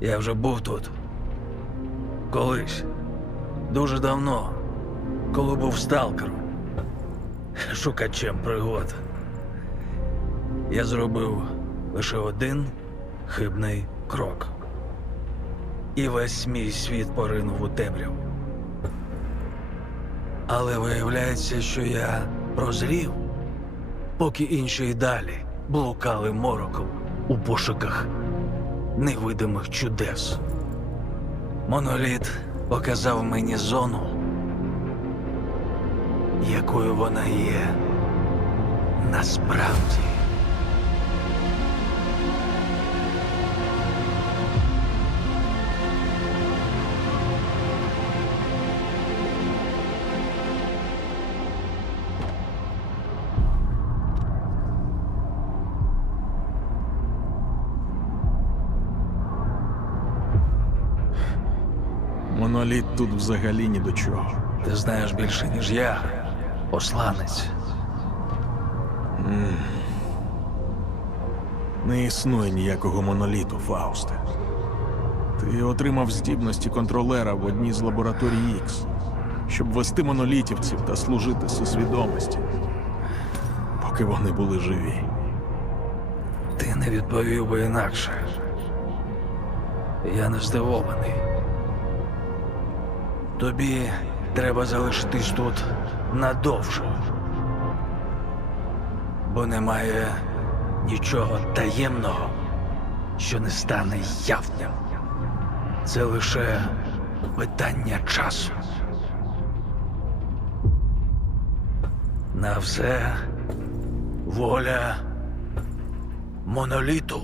Я вже був тут. Колись. Дуже давно, коли був сталкером, шукачем пригод. Я зробив лише один хибний крок. І весь мій світ поринув у темряву. Але виявляється, що я прозрів, поки інші й далі блукали мороком у пошуках невидимих чудес. Моноліт показав мені зону, якою вона є насправді. Моноліт тут взагалі ні до чого. Ти знаєш більше, ніж я, посланець. Не існує ніякого моноліту, Фаусте. Ти отримав здібності контролера в одній з лабораторій Ікс, щоб вести монолітівців та служити свідомості, поки вони були живі. Ти не відповів би інакше. Я не здивований. Тобі треба залишитись тут надовше. Бо немає нічого таємного, що не стане явним. Це лише питання часу. На все воля моноліту.